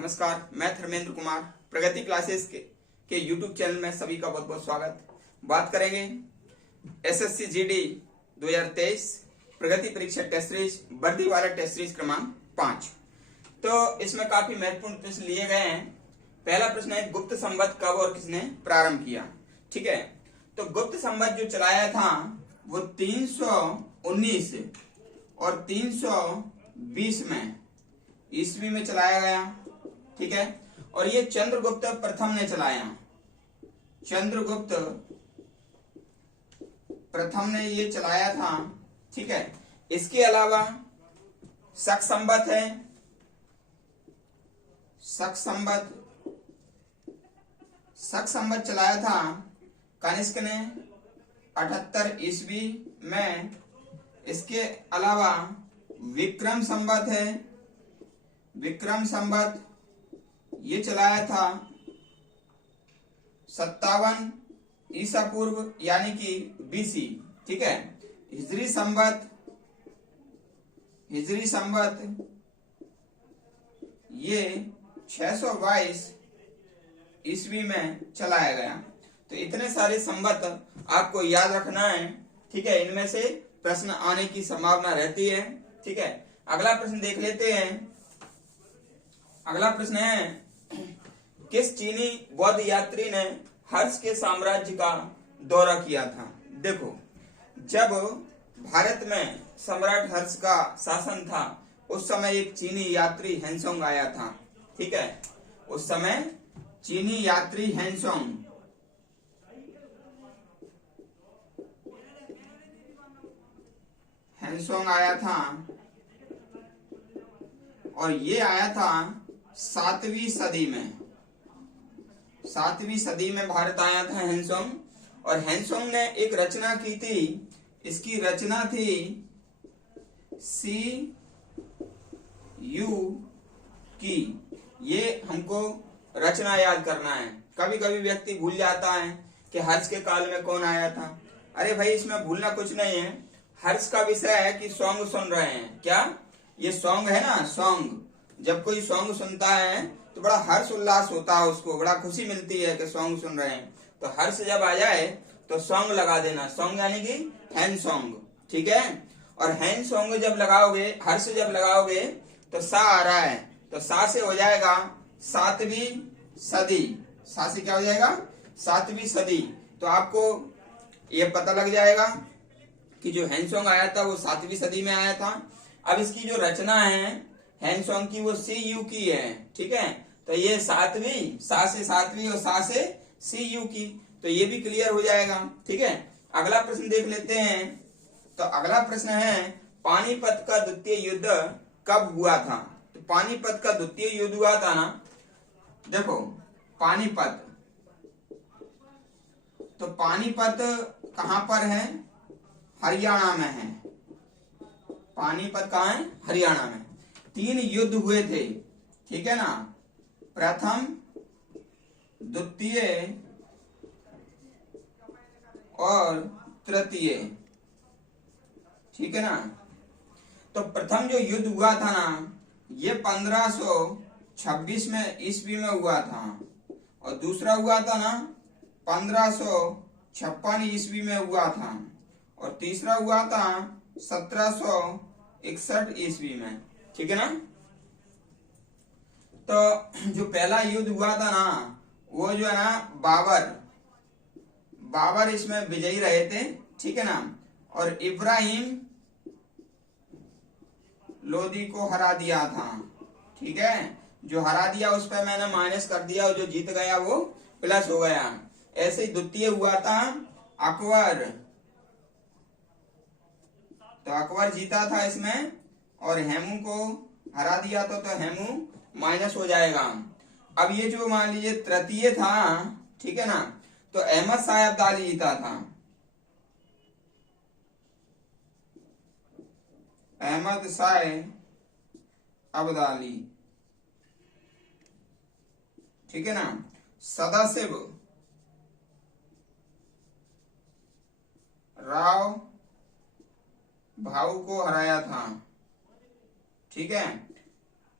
नमस्कार, मैं धर्मेंद्र कुमार प्रगति क्लासेस के YouTube चैनल में सभी का बहुत बहुत स्वागत। बात करेंगे एसएससी जीडी 2023 प्रगति परीक्षा टेस्ट सीरीज वर्दी वाला टेस्ट सीरीज क्रमांक 5। तो इसमें काफी महत्वपूर्ण प्रश्न लिए गए हैं। पहला प्रश्न है गुप्त संवत कब और किसने प्रारंभ किया। ठीक है, तो गुप्त संवत जो चलाया था वो 319 और 320 में ईस्वी में चलाया गया। ठीक है, और ये चंद्रगुप्त प्रथम ने चलाया। चंद्रगुप्त प्रथम ने ये चलाया था। ठीक है, इसके अलावा शक संवत है। शक संवत चलाया था कनिष्क ने 78 ईस्वी में। इसके अलावा विक्रम संवत है। विक्रम संवत ये चलाया था 57 ईसा पूर्व यानी कि बीसी। ठीक है, हिजरी संवत ये 622 ईस्वी में चलाया गया। तो इतने सारे संवत आपको याद रखना है। ठीक है, इनमें से प्रश्न आने की संभावना रहती है। ठीक है, अगला प्रश्न देख लेते हैं। अगला प्रश्न है किस चीनी बौद्ध यात्री ने हर्ष के साम्राज्य का दौरा किया था। देखो, जब भारत में सम्राट हर्ष का शासन था उस समय एक चीनी यात्री हेनसोंग आया था। ठीक है, उस समय चीनी यात्री हेनसोंग आया था और ये आया था 7वीं सदी में। 7वीं सदी में भारत आया था हेनसोंग, और हेनसोंग ने एक रचना की थी। इसकी रचना थी CU की। ये हमको रचना याद करना है। कभी कभी व्यक्ति भूल जाता है कि हर्ष के काल में कौन आया था। अरे भाई, इसमें भूलना कुछ नहीं है। हर्ष का विषय है कि सॉन्ग सुन रहे हैं। क्या ये सॉन्ग है ना? सॉन्ग, जब कोई सॉन्ग सुनता है तो बड़ा हर्ष उल्लास होता है, उसको बड़ा खुशी मिलती है कि सॉन्ग सुन रहे हैं। तो हर्ष जब आ जाए तो सॉन्ग लगा देना। सॉन्ग यानी कि हैन सॉन्ग। ठीक है, और हैन सॉन्ग जब लगाओगे, हर्ष जब लगाओगे तो सा आ रहा है, तो सा से हो जाएगा 7वीं सदी। सा से क्या हो जाएगा? 7वीं सदी। तो आपको ये पता लग जाएगा कि जो हैन सॉन्ग आया था वो 7वीं सदी में आया था। अब इसकी जो रचना है हेनसोंग की वो CU की है। ठीक है, तो ये 7वीं, सा से 7वीं और सा से CU की, तो ये भी क्लियर हो जाएगा। ठीक है, अगला प्रश्न देख लेते हैं। तो अगला प्रश्न है पानीपत का द्वितीय युद्ध कब हुआ था। तो पानीपत का द्वितीय युद्ध हुआ था ना, देखो पानीपत, तो पानीपत कहां पर है? हरियाणा में है। पानीपत कहां है? हरियाणा में। 3 युद्ध हुए थे। ठीक है ना, प्रथम, द्वितीय और तृतीय। ठीक है ना, तो प्रथम जो युद्ध हुआ था ना ये 1526 में ईस्वी में हुआ था, और दूसरा हुआ था ना 1556 ईस्वी में हुआ था, और तीसरा हुआ था 1761 ईस्वी में। ठीक है ना, तो जो पहला युद्ध हुआ था ना वो जो है ना बाबर इसमें विजयी रहे थे। ठीक है ना, और इब्राहिम लोदी को हरा दिया था। ठीक है, जो हरा दिया उस पर मैंने माइनस कर दिया, और जो जीत गया वो प्लस हो गया। ऐसे ही द्वितीय हुआ था अकबर, तो अकबर जीता था इसमें, और हेमू को हरा दिया तो हेमू माइनस हो जाएगा। अब ये जो मान लीजिए तृतीय था, ठीक है ना, तो अहमद शाह अब्दाली जीता था। अहमद शाह अब्दाली। ठीक है ना, सदाशिव राव भाऊ को हराया था। ठीक है,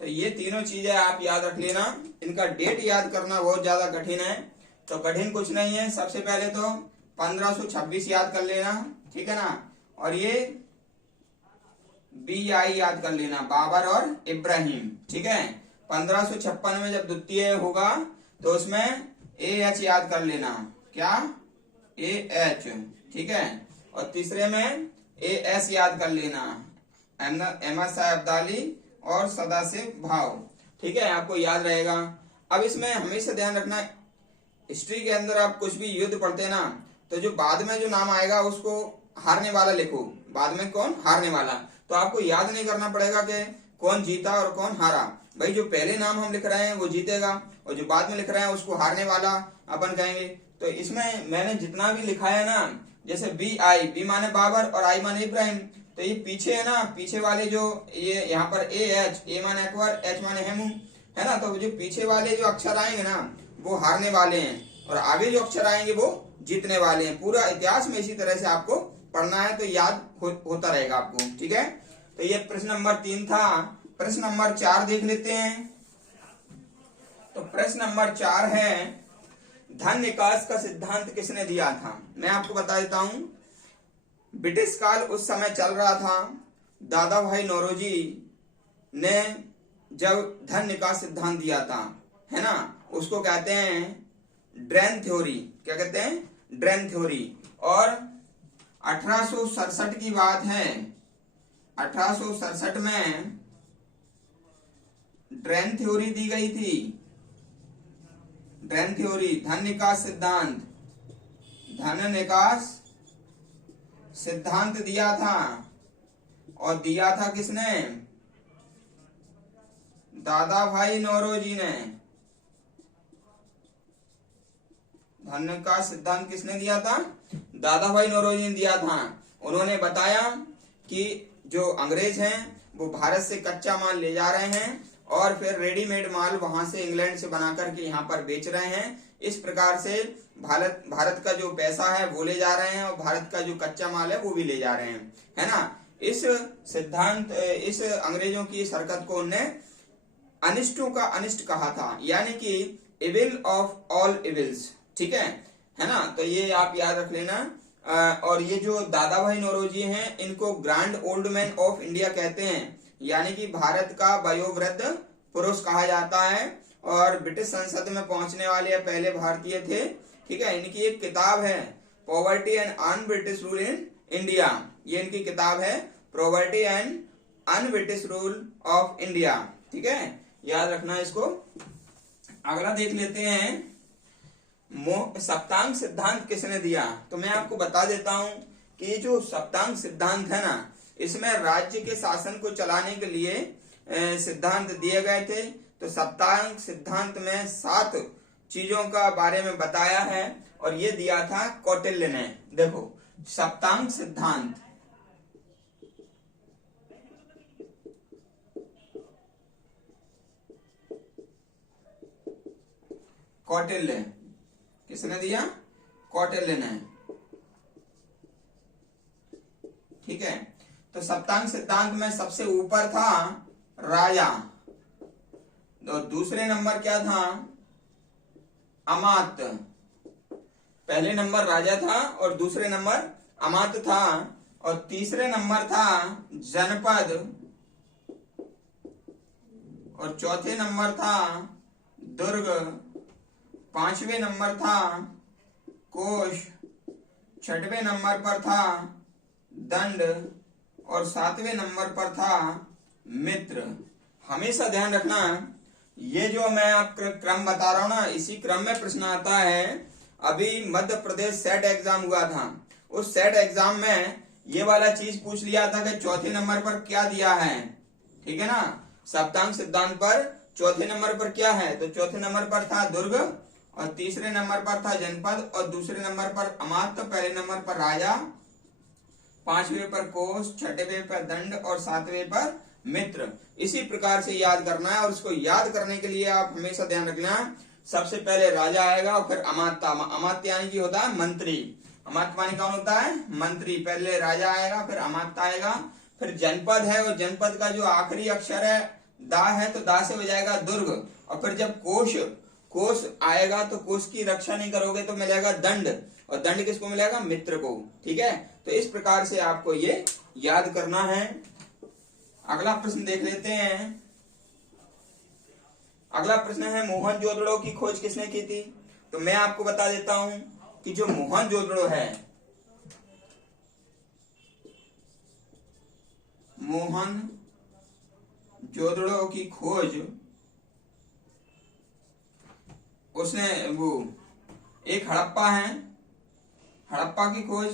तो ये तीनों चीजें आप याद रख लेना। इनका डेट याद करना बहुत ज्यादा कठिन है, तो कठिन कुछ नहीं है। सबसे पहले तो 1526 याद कर लेना, ठीक है ना। और ये BI याद कर लेना, बाबर और इब्राहिम, ठीक है। 1556 में जब द्वितीय होगा तो उसमें AH याद कर लेना, क्या, AH, ठीक है। और तीसरे में AS याद कर लेना, अहमद शाह अब्दाली और सदाशिव भाव, ठीक है, आपको याद रहेगा। अब इसमें हमेशा ध्यान रखना, हिस्ट्री के अंदर आप कुछ भी युद्ध पढ़ते हैं ना, तो जो बाद में जो नाम आएगा उसको हारने वाला लिखो, बाद में कौन हारने वाला। तो आपको याद नहीं करना पड़ेगा कि कौन जीता और कौन हारा। भाई जो पहले नाम हम लिख रहे हैं वो जीतेगा, और जो बाद में लिख रहे हैं उसको हारने वाला अपन कहेंगे। तो इसमें मैंने जितना भी लिखा है ना, जैसे बी माने बाबर और आई माने इब्राहिम, तो ये पीछे है ना, पीछे वाले जो ये यहाँ पर ए माने अकबर, एच माने हेमू, है ना। तो जो पीछे वाले जो अक्षर आएंगे ना वो हारने वाले हैं, और आगे जो अक्षर आएंगे वो जीतने वाले हैं। पूरा इतिहास में इसी तरह से आपको पढ़ना है, तो याद होता रहेगा आपको, ठीक है। तो ये प्रश्न नंबर 3 था। प्रश्न नंबर 4 देख लेते हैं। तो प्रश्न नंबर 4 है, धन निकास का सिद्धांत किसने दिया था। मैं आपको बता देता हूं, ब्रिटिश काल उस समय चल रहा था। दादा भाई नौरोजी ने जब धन निकास सिद्धांत दिया था, है ना, उसको कहते हैं ड्रेन थ्योरी। क्या कहते हैं, ड्रेन थ्योरी। और 1867 की बात है, 1867 में ड्रेन थ्योरी दी गई थी। ड्रेन थ्योरी, धन निकास सिद्धांत, धन निकास सिद्धांत दिया था। और दिया था किसने, दादा भाई नौरोजी ने। धन निकास सिद्धांत किसने दिया था, दादा भाई नौरोजी ने दिया था। उन्होंने बताया कि जो अंग्रेज हैं वो भारत से कच्चा माल ले जा रहे हैं और फिर रेडीमेड माल वहां से इंग्लैंड से बना करके यहाँ पर बेच रहे हैं। इस प्रकार से भारत का जो पैसा है वो ले जा रहे हैं, और भारत का जो कच्चा माल है वो भी ले जा रहे हैं, है ना। इस सिद्धांत, इस अंग्रेजों की इस हरकत को उन्होंने अनिष्टों का अनिष्ट कहा था, यानी कि इविल ऑफ ऑल इविल्स, ठीक है ना। तो ये आप याद रख लेना। और ये जो दादा भाई नौरोजी हैं, इनको grand old man of India कहते हैं, यानी कि भारत का वयोवृद्ध पुरुष कहा जाता है। और ब्रिटिश संसद में पहुंचने वाले पहले भारतीय थे, ठीक है। इनकी एक किताब है, poverty and un British rule in India. ये इनकी किताब है, poverty and un British rule of India, ठीक है, याद रखना इसको। अगला देख लेते हैं, सप्तांग सिद्धांत किसने दिया। तो मैं आपको बता देता हूं कि ये जो सप्तांग सिद्धांत है ना, इसमें राज्य के शासन को चलाने के लिए सिद्धांत दिए गए थे। तो सप्तांग सिद्धांत में 7 चीजों का बारे में बताया है, और ये दिया था कौटिल्य ने। देखो, सप्तांग सिद्धांत, कौटिल्य किसने दिया, कौटिल्य ने, ठीक है। तो सप्तांग सिद्धांत में सबसे ऊपर था राजा, तो दूसरे नंबर क्या था, अमात्य। पहले नंबर राजा था और दूसरे नंबर अमात्य था, और तीसरे नंबर था जनपद, और चौथे नंबर था दुर्ग, 5वें नंबर था कोश, 6वें नंबर पर था दंड, और 7वें नंबर पर था मित्र। हमेशा ध्यान रखना, ये जो मैं आपको क्रम बता रहा हूं ना, इसी क्रम में प्रश्न आता है। अभी मध्य प्रदेश सेट एग्जाम हुआ था, उस सेट एग्जाम में ये वाला चीज पूछ लिया था कि चौथे नंबर पर क्या दिया है, ठीक है ना। सप्तांग सिद्धांत पर चौथे नंबर पर क्या है, तो चौथे नंबर पर था दुर्ग, और तीसरे नंबर पर था जनपद, और दूसरे नंबर पर अमात्य, पहले नंबर पर राजा, 5वें पर कोश, 6वें पर दंड, और 7वें पर मित्र। इसी प्रकार से याद करना है, और उसको याद करने के लिए आप हमेशा ध्यान रखना, सबसे पहले राजा आएगा और फिर अमात्य। अमात्य यानी कि होता है मंत्री, अमात्य माने कौन होता है, मंत्री। पहले राजा आएगा, फिर अमात्य आएगा, फिर जनपद है, और जनपद का जो आखिरी अक्षर है दा है तो दा से हो जाएगा दुर्ग, और फिर जब कोश कोश आएगा तो कोश की रक्षा नहीं करोगे तो मिलेगा दंड, और दंड किसको मिलेगा? मित्र को। ठीक है, तो इस प्रकार से आपको ये याद करना है। अगला प्रश्न देख लेते हैं। अगला प्रश्न है मोहनजोदड़ो की खोज किसने की थी? तो मैं आपको बता देता हूं कि जो मोहनजोदड़ो है, मोहनजोदड़ो की खोज उसने वो एक हड़प्पा है, हड़प्पा की खोज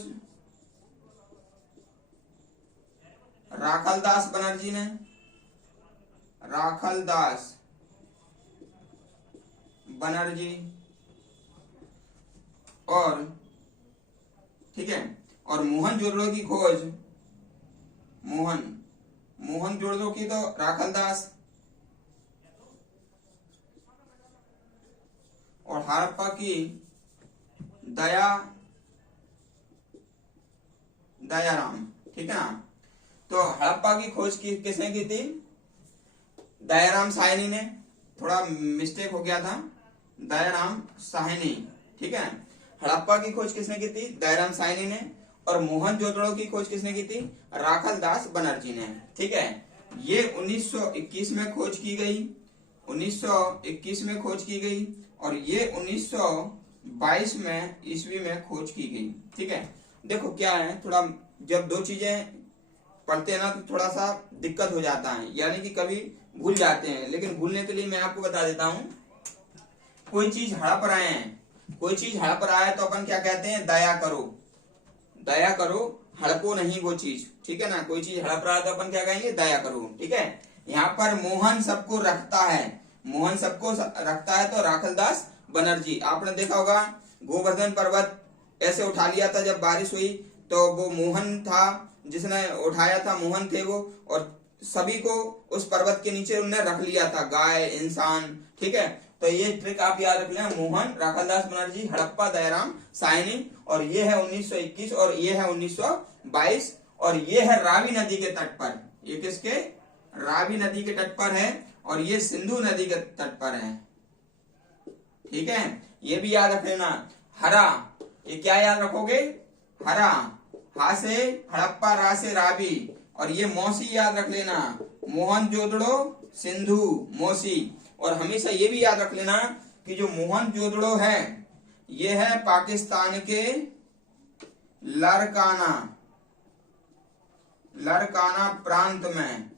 राखलदास बनर्जी ने, राखलदास बनर्जी, और ठीक है, और मोहनजोदड़ो की खोज मोहनजोदड़ो की तो राखलदास, और हड़प्पा की दयाराम। ठीक है ना, तो हड़प्पा की खोज किसने की थी? दयाराम साहनी ने, थोड़ा मिस्टेक हो गया था, दयाराम साहनी। ठीक है, हड़प्पा की खोज किसने की थी? दयाराम साहनी ने, और मोहनजोदड़ो की खोज किसने की थी? राखलदास बनर्जी ने। ठीक है, ये 1921 में खोज की गई, 1921 में खोज की गई, और ये 1922 में ईस्वी में खोज की गई। ठीक है, देखो क्या है, थोड़ा जब दो चीजें पढ़ते हैं ना तो थोड़ा सा दिक्कत हो जाता है, यानी कि कभी भूल जाते हैं, लेकिन भूलने के लिए मैं आपको बता देता हूं। कोई चीज हड़प रहे हैं, कोई चीज हड़प रहा है तो अपन क्या कहते हैं? दया करो, दया करो, हड़पो नहीं वो चीज। ठीक है ना, कोई चीज हड़प रहा है तो अपन क्या कहेंगे? दया करो। ठीक है, यहाँ पर मोहन सबको रखता है, मोहन सबको रखता है तो राखलदास बनर्जी। आपने देखा होगा गोवर्धन पर्वत ऐसे उठा लिया था जब बारिश हुई, तो वो मोहन था जिसने उठाया था, मोहन थे वो, और सभी को उस पर्वत के नीचे उन्होंने रख लिया था, गाय, इंसान। ठीक है, तो ये ट्रिक आप याद रख लेना, मोहन, राखलदास बनर्जी, हड़प्पा, दयाराम साहनी, और ये है 1921 और ये है 1922, और ये है रावी नदी के तट पर। ये किसके? रावी नदी के तट पर है, और ये सिंधु नदी के तट पर है। ठीक है, ये भी याद रख लेना। हरा, ये क्या याद रखोगे? हरा, हा से हड़प्पा, रा से रावी, और ये मौसी याद रख लेना, मोहनजोदड़ो, सिंधु, मौसी। और हमेशा ये भी याद रख लेना कि जो मोहनजोदड़ो है ये है पाकिस्तान के लरकाना प्रांत में।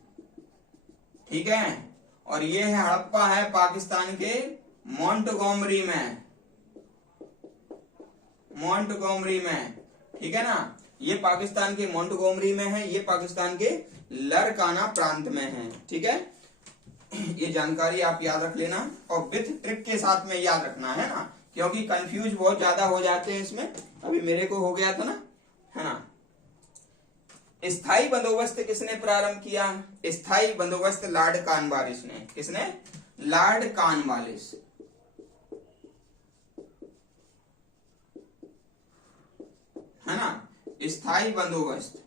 ठीक है, और ये है हड़प्पा है पाकिस्तान के मोंटगोमरी में। ठीक है ना, ये पाकिस्तान के मोंटगोमरी में है, ये पाकिस्तान के लरकाना प्रांत में है। ठीक है, ये जानकारी आप याद रख लेना, और विथ ट्रिक के साथ में याद रखना है ना, क्योंकि कंफ्यूज बहुत ज्यादा हो जाते हैं इसमें। अभी मेरे को हो गया था ना, है ना। स्थायी बंदोबस्त किसने प्रारंभ किया? स्थायी बंदोबस्त लॉर्ड कॉर्नवालिस ने। किसने? Lord Cornwallis. है ना, स्थायी बंदोबस्त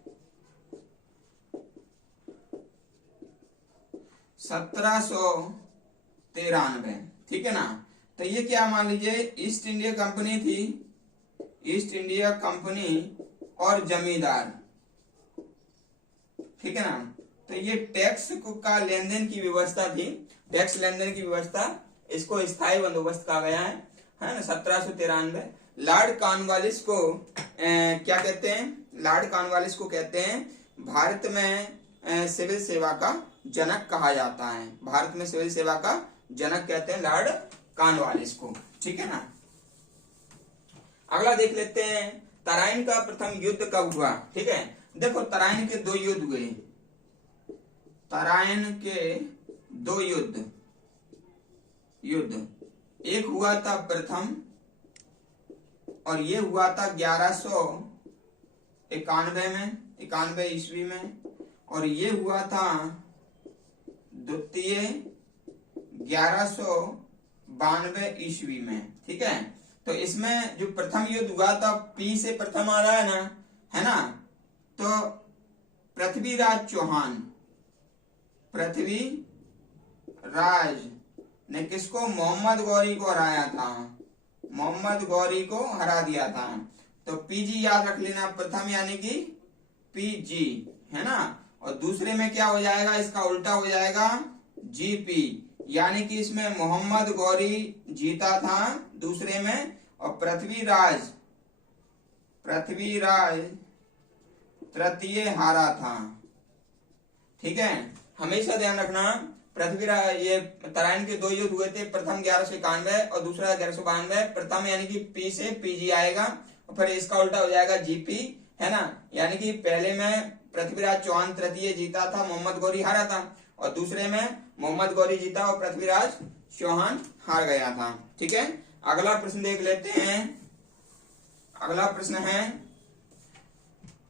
1793। ठीक है ना, तो ये क्या मान लीजिए, ईस्ट इंडिया कंपनी थी, ईस्ट इंडिया कंपनी और जमींदार। ठीक है ना, तो ये टैक्स का लेन देन की व्यवस्था थी, टैक्स लेन देन की व्यवस्था, इसको स्थायी बंदोबस्त कहा गया है ना, 1793। लॉर्ड कॉर्नवालिस को क्या कहते हैं? लॉर्ड कॉर्नवालिस को कहते हैं भारत में सिविल सेवा का जनक कहा जाता है, भारत में सिविल सेवा का जनक कहते हैं लॉर्ड कॉर्नवालिस को। ठीक है ना, अगला देख लेते हैं, तराइन का प्रथम युद्ध कब हुआ? ठीक है, देखो तराइन के 2 युद्ध हुए, तराइन के 2 युद्ध, एक हुआ था प्रथम, और ये हुआ था 1191 में, 91 ईस्वी में, और ये हुआ था द्वितीय 1192 ईस्वी में। ठीक है, तो इसमें जो प्रथम युद्ध हुआ था, पी से प्रथम आ रहा है ना, तो पृथ्वीराज राज ने किसको, मोहम्मद गौरी को हराया था, मोहम्मद गौरी को हरा दिया था। तो पीजी याद रख लेना, प्रथम यानी कि पीजी, है ना। और दूसरे में क्या हो जाएगा, इसका उल्टा हो जाएगा जीपी, यानी कि इसमें मोहम्मद गौरी जीता था दूसरे में, और पृथ्वीराज तृतीय हारा था। ठीक है, हमेशा ध्यान रखना, पृथ्वीराज, ये तराइन के 2 युद्ध हुए थे, प्रथम 1191 और दूसरा 1192। प्रथम यानी कि पी से पीजी आएगा, और फिर इसका उल्टा हो जाएगा जीपी, है ना। यानी कि पहले में पृथ्वीराज चौहान तृतीय जीता था, मोहम्मद गौरी हारा था, और दूसरे में मोहम्मद गौरी जीता और पृथ्वीराज चौहान हार गया था। ठीक है, अगला प्रश्न देख लेते हैं। अगला प्रश्न है,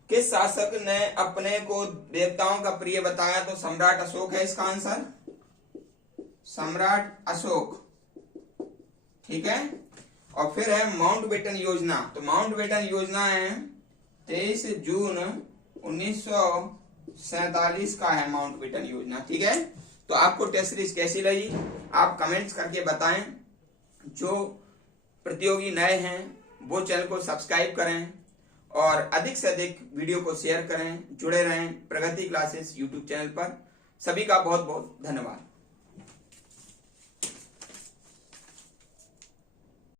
किस शासक ने अपने को देवताओं का प्रिय बताया? तो सम्राट अशोक है इसका आंसर, सम्राट अशोक। ठीक है, और फिर है माउंटबेटन योजना। तो माउंटबेटन योजना है 23 जून 1947 का है माउंटबेटन योजना। ठीक है, तो आपको टेस्ट सीरीज कैसी लगी आप कमेंट्स करके बताएं। जो प्रतियोगी नए हैं वो चैनल को सब्सक्राइब करें और अधिक से अधिक वीडियो को शेयर करें। जुड़े रहें प्रगति क्लासेस यूट्यूब चैनल पर। सभी का बहुत बहुत धन्यवाद।